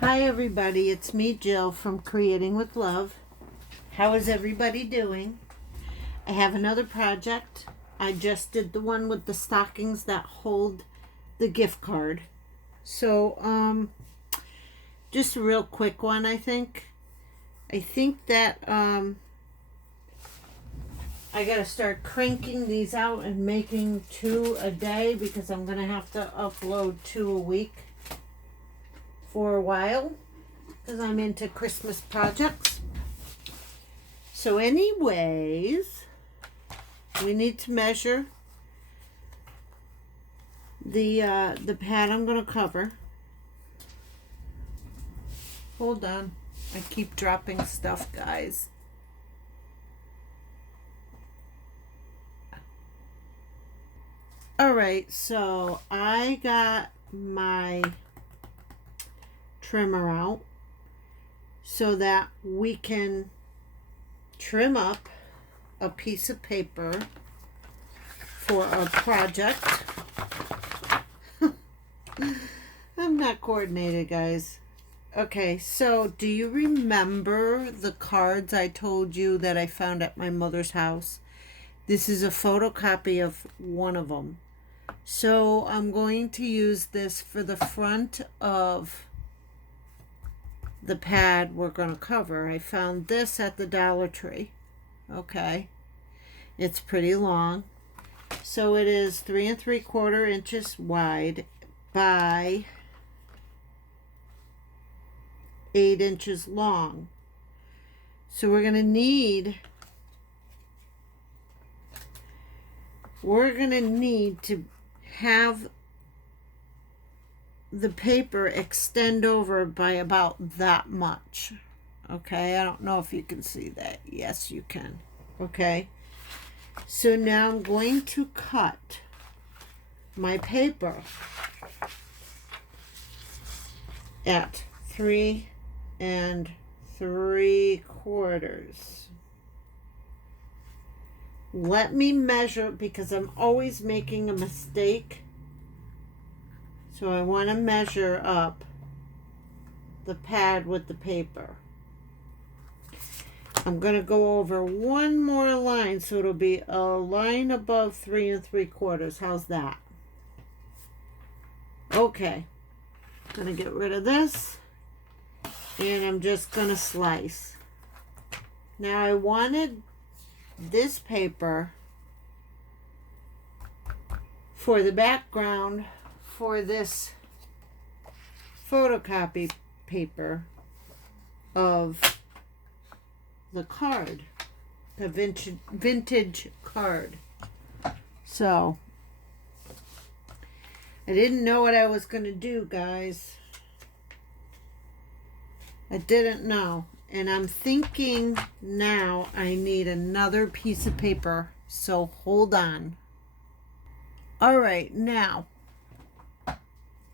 Hi everybody, it's me Jill from Creating with Love. How is everybody doing? I have another project. I just did the one with the stockings that hold the gift card. So just a real quick one, I think. I think that I gotta start cranking these out and making 2 a day because I'm gonna have to upload 2 a week for a while because I'm into Christmas projects. So anyways, we need to measure the pad I'm going to cover. Hold on. I keep dropping stuff, guys. All right, so I got my trimmer out so that we can trim up a piece of paper for our project. I'm not coordinated, guys. Okay, so do you remember the cards I told you that I found at my mother's house? This is a photocopy of one of them. So I'm going to use this for the front of the pad we're going to cover. I found this at the Dollar Tree. Okay. It's pretty long. So it is 3 3/4 inches wide by 8 inches long. So we're going to need to have the paper extend over by about that much. Okay, I don't know if you can see that. Yes, you can. Okay, so now I'm going to cut my paper at 3 3/4. Let me measure because I'm always making a mistake. So I want to measure up the pad with the paper. I'm going to go over one more line so it'll be a line above 3 3/4. How's that? Okay. I'm going to get rid of this. And I'm just going to slice. Now I wanted this paper for the background for this photocopy paper of the card, the vintage card. So I didn't know what I was going to do, guys. I didn't know. And I'm thinking now I need another piece of paper. So hold on. All right, now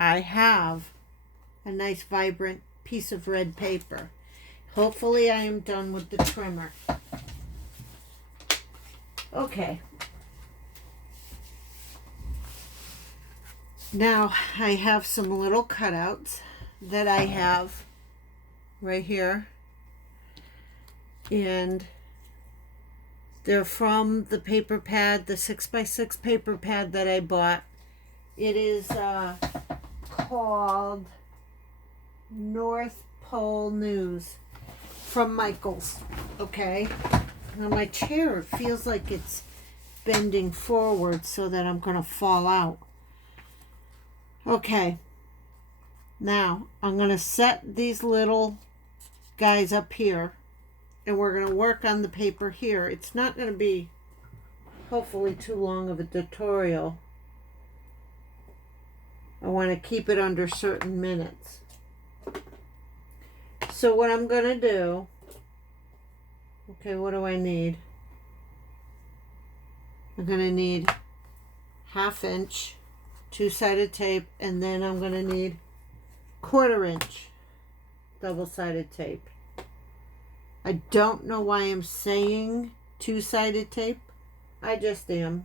I have a nice vibrant piece of red paper. Hopefully I am done with the trimmer. Okay. Now I have some little cutouts that I have right here. And they're from the paper pad, the 6x6 paper pad that I bought. It is called North Pole News from Michael's. Okay. Now my chair feels like it's bending forward so that I'm going to fall out. Okay. Now I'm going to set these little guys up here. And we're going to work on the paper here. It's not going to be, hopefully, too long of a tutorial. I want to keep it under certain minutes. So what I'm going to do, okay, what do I need? I'm going to need 1/2 inch, 2-sided tape, and then I'm going to need 1/4 inch double-sided tape. I don't know why I'm saying 2-sided tape. I just am.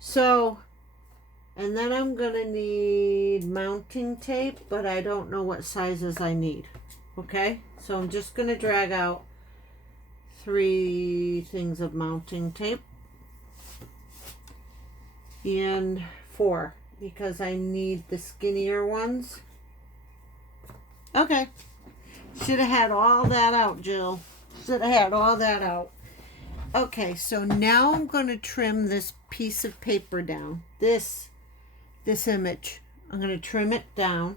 So And then I'm going to need mounting tape, but I don't know what sizes I need. Okay, so I'm just going to drag out 3 things of mounting tape. And 4, because I need the skinnier ones. Okay. Should have had all that out, Jill. Should have had all that out. Okay, so now I'm going to trim this piece of paper down. This image. I'm going to trim it down.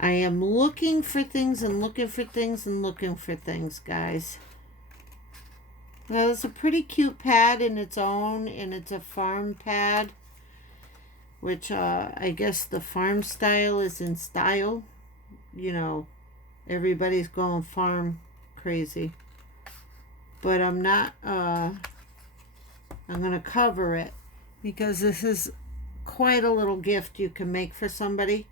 I am looking for things and looking for things and looking for things, guys. Now, it's a pretty cute pad in its own, and it's a farm pad, which I guess the farm style is in style. You know, everybody's going farm crazy. But I'm not, I'm going to cover it because this is quite a little gift you can make for somebody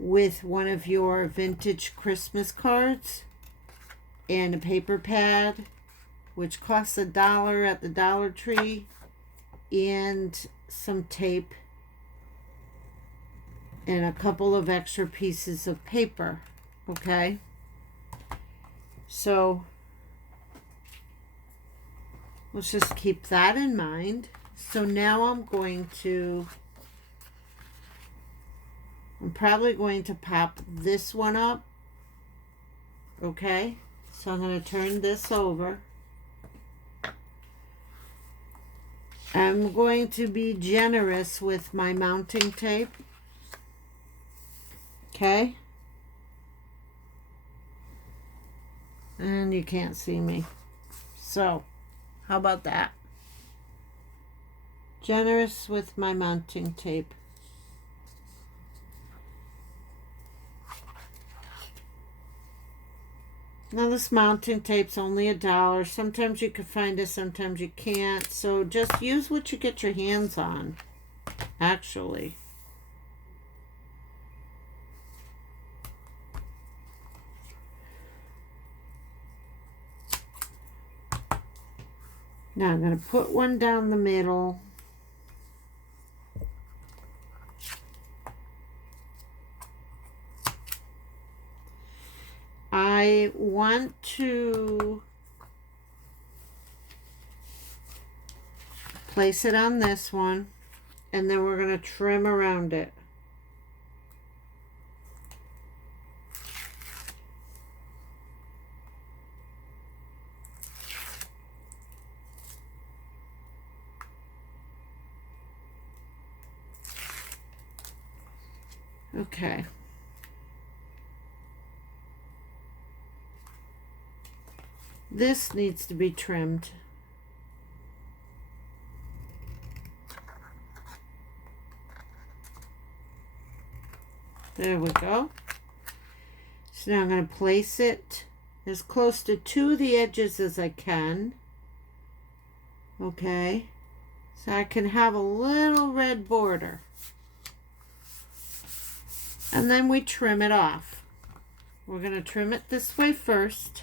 with one of your vintage Christmas cards and a paper pad, which costs $1 at the Dollar Tree, and some tape and a couple of extra pieces of paper. Okay, so let's just keep that in mind. So now I'm probably going to pop this one up. Okay, so I'm going to turn this over. I'm going to be generous with my mounting tape. Okay. And you can't see me. So, how about that? Generous with my mounting tape. Now this mounting tape's only $1. Sometimes you can find it, sometimes you can't. So just use what you get your hands on, actually. Now I'm going to put one down the middle. I want to place it on this one, and then we're going to trim around it. Okay. This needs to be trimmed. There we go. So now I'm going to place it as close to 2 of the edges as I can. Okay. So I can have a little red border. And then we trim it off. We're going to trim it this way first.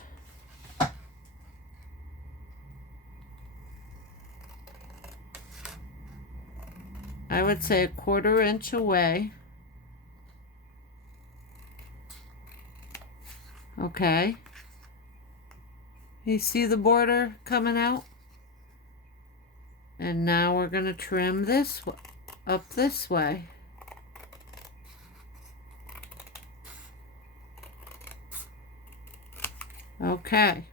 I would say 1/4 inch away. Okay. You see the border coming out? And now we're going to trim this up this way. Okay.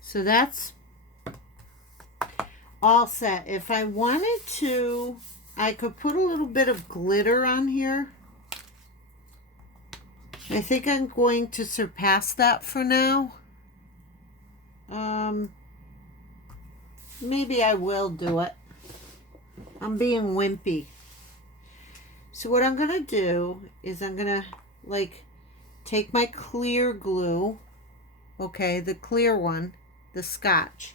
So that's all set. If I wanted to, I could put a little bit of glitter on here. I think I'm going to surpass that for now. Maybe I will do it. I'm being wimpy. So what I'm going to do is I'm going to take my clear glue. Okay, the clear one, the Scotch.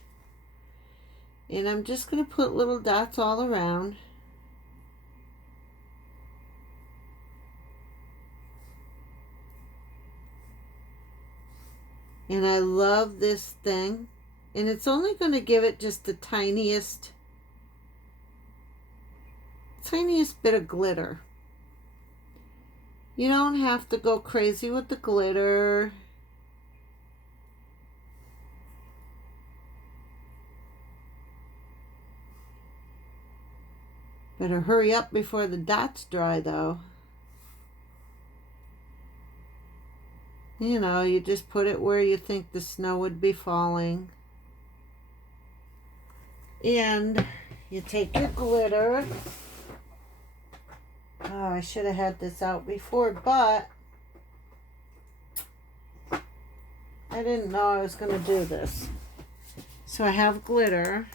And I'm just going to put little dots all around. And I love this thing. And it's only going to give it just the tiniest bit of glitter. You don't have to go crazy with the glitter. Better hurry up before the dots dry, though. You know, you just put it where you think the snow would be falling. And you take your glitter. Oh, I should have had this out before, but I didn't know I was going to do this. So I have glitter.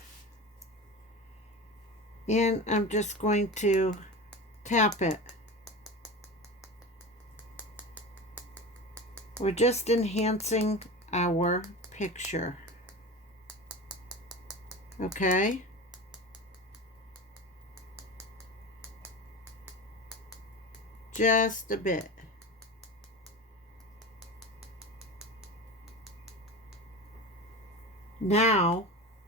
And I'm just going to tap it. We're just enhancing our picture. Okay? Just a bit. Now,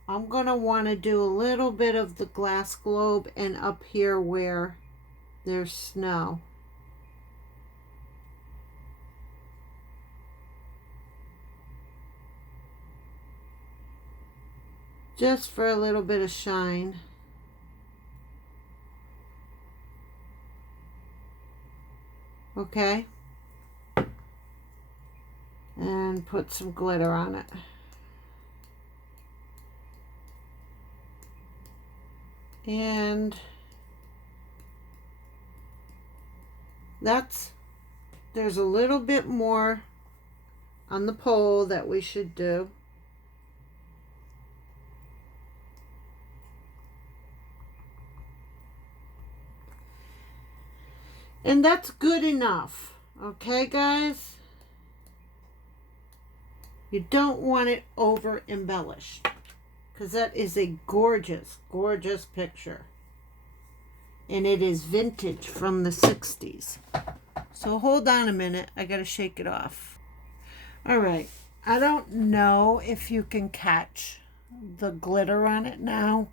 I'm going to want to do a little bit of the glass globe and up here where there's snow. Just for a little bit of shine. Okay? And put some glitter on it. And there's a little bit more on the pole that we should do. And that's good enough. Okay, guys? You don't want it over embellished, because that is a gorgeous, gorgeous picture. And it is vintage from the 60s. So hold on a minute. I got to shake it off. All right. I don't know if you can catch the glitter on it now.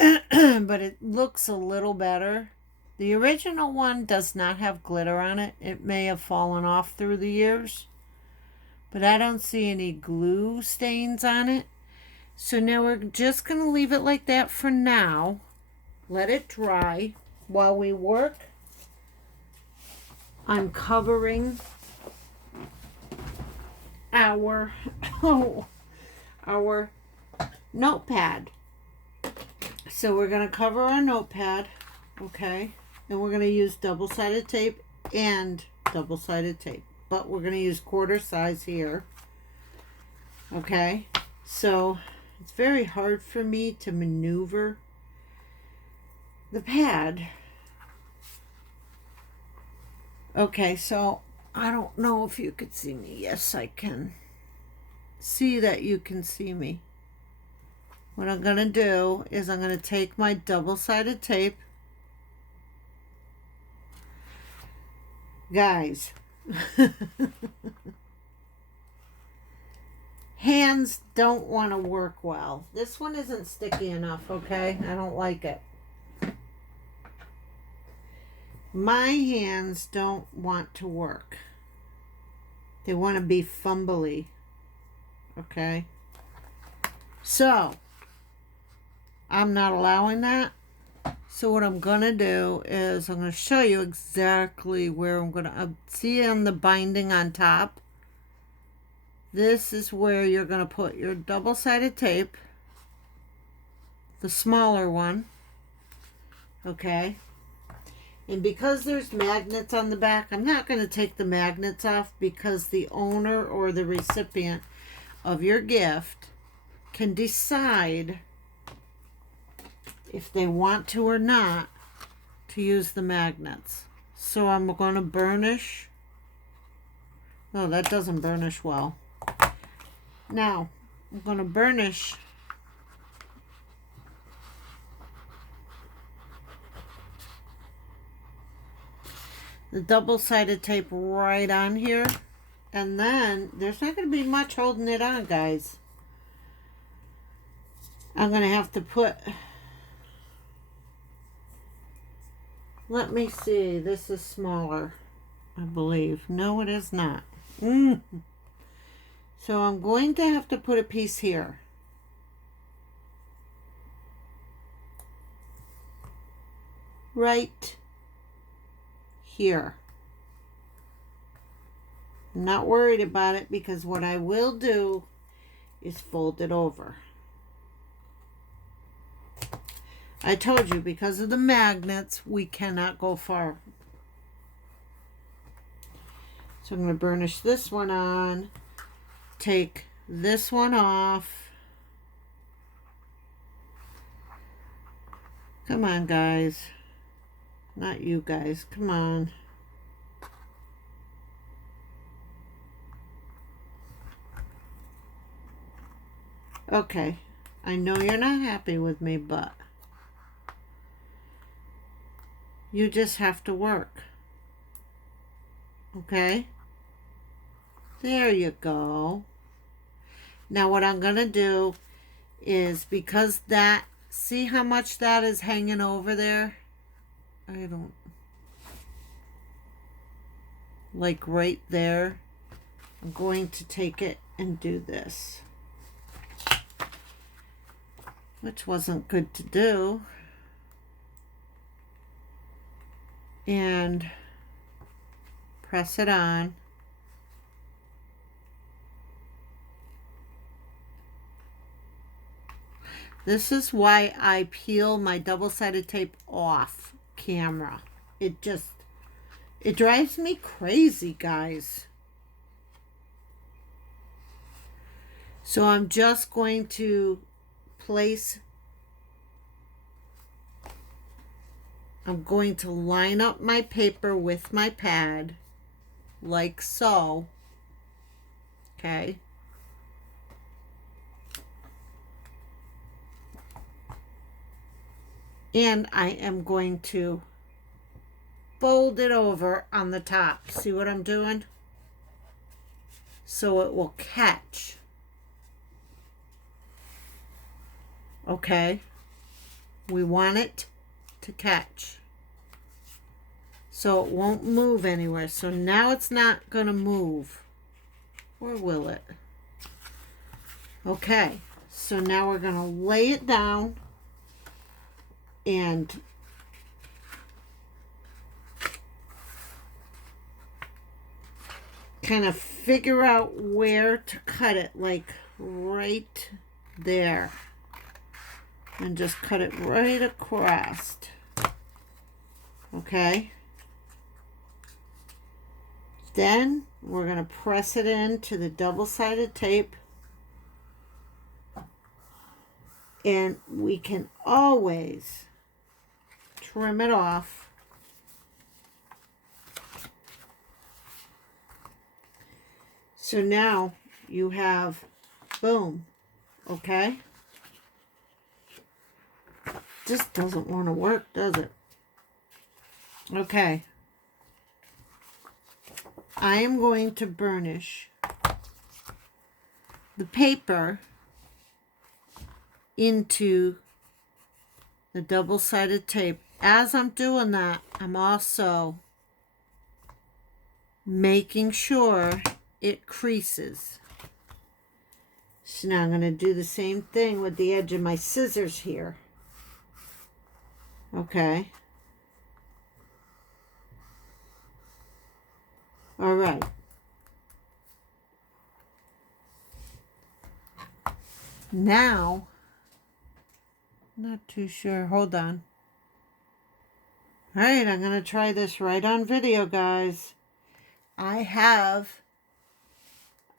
But it looks a little better. The original one does not have glitter on it. It may have fallen off through the years. But I don't see any glue stains on it. So now we're just going to leave it like that for now. Let it dry while we work on covering our notepad. So we're going to cover our notepad, okay? And we're going to use double-sided tape and double-sided tape. But we're going to use quarter size here. Okay? So it's very hard for me to maneuver the pad. Okay, so I don't know if you could see me. Yes, I can see that you can see me. What I'm going to do is I'm going to take my double-sided tape. Guys, hands don't want to work well. This one isn't sticky enough, okay? I don't like it. My hands don't want to work. They want to be fumbly, okay? So, I'm not allowing that. So what I'm going to do is I'm going to show you exactly where I'm going to see on the binding on top. This is where you're going to put your double-sided tape, the smaller one, okay? And because there's magnets on the back, I'm not going to take the magnets off because the owner or the recipient of your gift can decide if they want to or not to use the magnets. So I'm going to burnish. Oh, that doesn't burnish well. Now, I'm going to burnish the double-sided tape right on here. And then there's not going to be much holding it on, guys. I'm going to have to put, let me see, this is smaller, I believe. No, it is not. So I'm going to have to put a piece here. Right here. I'm not worried about it because what I will do is fold it over. I told you, because of the magnets, we cannot go far. So I'm going to burnish this one on, take this one off. Come on, guys. Not you guys. Come on. Okay. I know you're not happy with me, but you just have to work. Okay? There you go. Now what I'm going to do is, because that, see how much that is hanging over there? I don't, like right there. I'm going to take it and do this, which wasn't good to do. And press it on. This is why I peel my double-sided tape off camera. It drives me crazy, guys. So I'm just going to place, I'm going to line up my paper with my pad, like so. Okay. And I am going to fold it over on the top. See what I'm doing? So it will catch. Okay? We want it to catch. So it won't move anywhere. So now it's not going to move. Or will it? Okay. So now we're going to lay it down and kind of figure out where to cut it, like right there, and just cut it right across. Okay, then we're going to press it into the double-sided tape, and we can always trim it off. So now you have, boom, okay? This doesn't want to work, does it? Okay. I am going to burnish the paper into the double-sided tape. As I'm doing that, I'm also making sure it creases. So now I'm going to do the same thing with the edge of my scissors here. Okay. All right. Now, not too sure. Hold on. All right, I'm going to try this right on video, guys. I have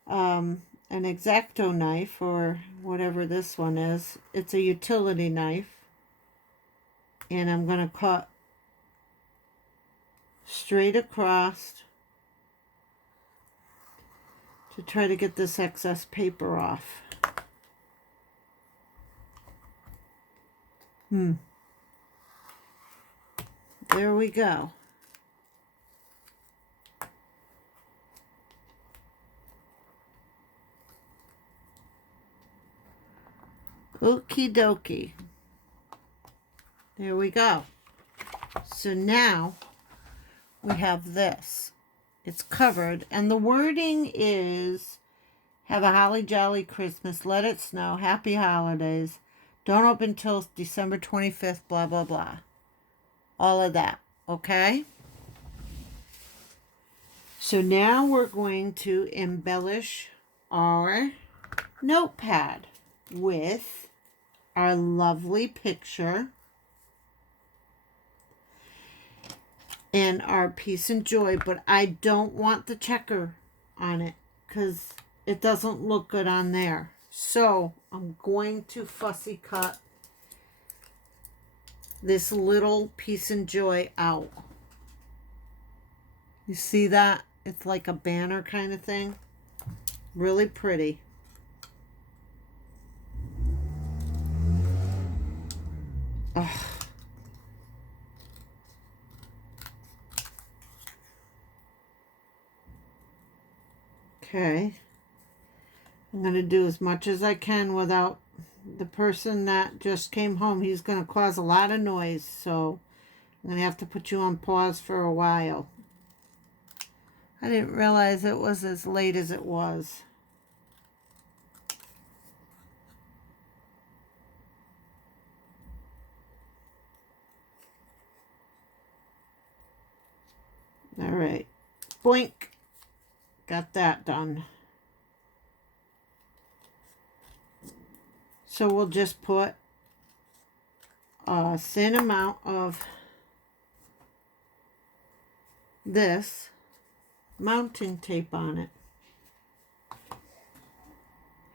an X-Acto knife, or whatever this one is. It's a utility knife. And I'm going to cut straight across to try to get this excess paper off. There we go. Okie dokie. There we go. So now we have this. It's covered, and the wording is, have a holly jolly Christmas, let it snow, happy holidays, don't open till December 25th, blah, blah, blah. All of that, okay? So now we're going to embellish our notepad with our lovely picture and our peace and joy, but I don't want the checker on it because it doesn't look good on there. So I'm going to fussy cut this little peace and joy out. You see that? It's like a banner kind of thing. Really pretty. Oh. Okay. I'm going to do as much as I can without the person that just came home. He's going to cause a lot of noise, so I'm going to have to put you on pause for a while. I didn't realize it was as late as it was. All right. Boink. Got that done. So we'll just put a thin amount of this mounting tape on it.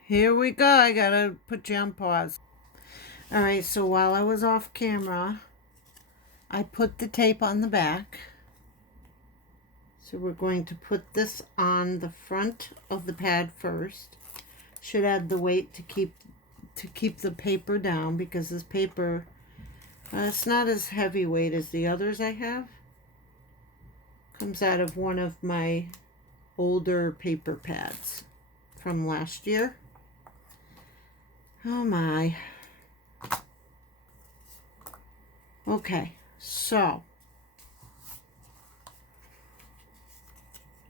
Here we go. I gotta put you on pause. All right, so while I was off camera, I put the tape on the back. So we're going to put this on the front of the pad first. Should add the weight to keep the paper down, because this paper, it's not as heavyweight as the others I have. Comes out of one of my older paper pads from last year. Oh my. Okay, so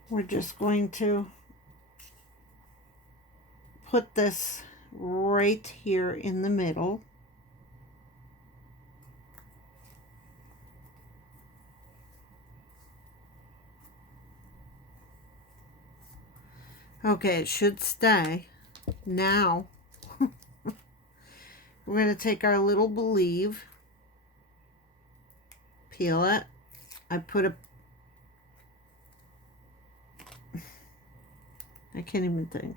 we're just going to put this right here in the middle. Okay, it should stay. Now, we're going to take our little Believe, peel it. I can't even think.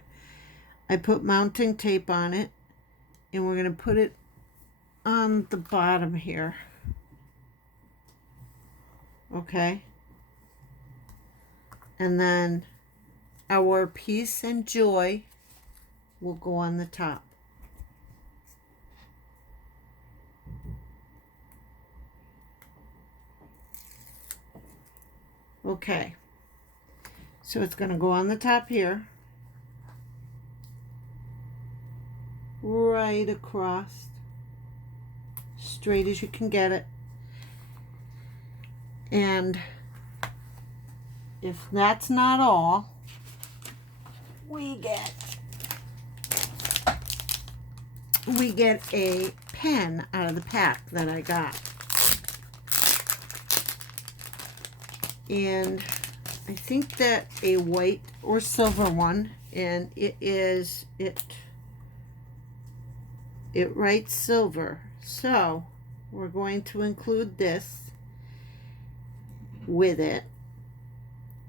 I put mounting tape on it, and we're going to put it on the bottom here. Okay. And then our peace and joy will go on the top. Okay. So it's going to go on the top here. Right across. Straight as you can get it. And if that's not all, we get a pen out of the pack that I got. And I think that a white or silver one, and it writes silver. So we're going to include this with it.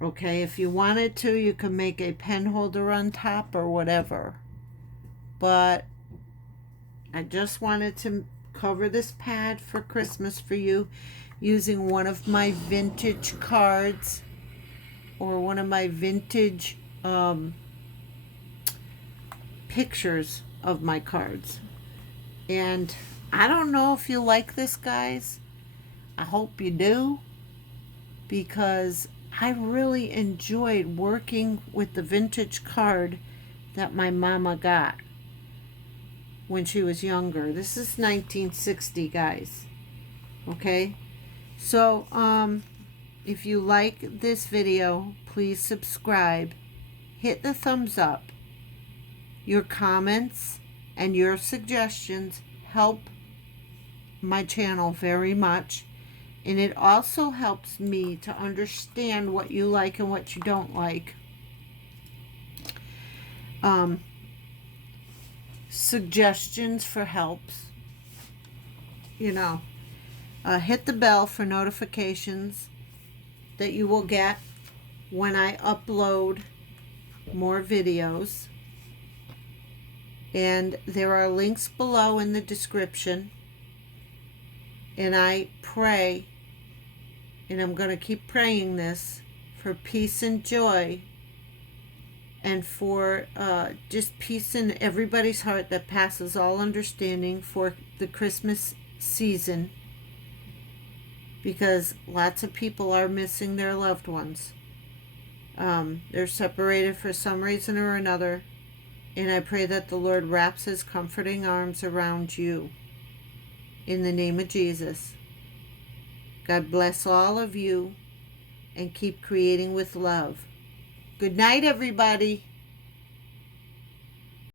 Okay, if you wanted to, you could make a pen holder on top or whatever. But I just wanted to cover this pad for Christmas for you using one of my vintage cards or one of my vintage pictures of my cards. And I don't know if you like this, guys. I hope you do, because I really enjoyed working with the vintage card that my mama got. when she was younger. This is 1960, guys. Okay? So, if you like this video, please subscribe. Hit the thumbs up. Your comments and your suggestions help my channel very much. And it also helps me to understand what you like and what you don't like. Suggestions for helps. You know, hit the bell for notifications that you will get when I upload more videos. And there are links below in the description. And I pray, and I'm going to keep praying this, for peace and joy, and for just peace in everybody's heart that passes all understanding for the Christmas season, because lots of people are missing their loved ones. They're separated for some reason or another, and I pray that the Lord wraps his comforting arms around you. In the name of Jesus. God bless all of you, and keep creating with love. Good night, everybody.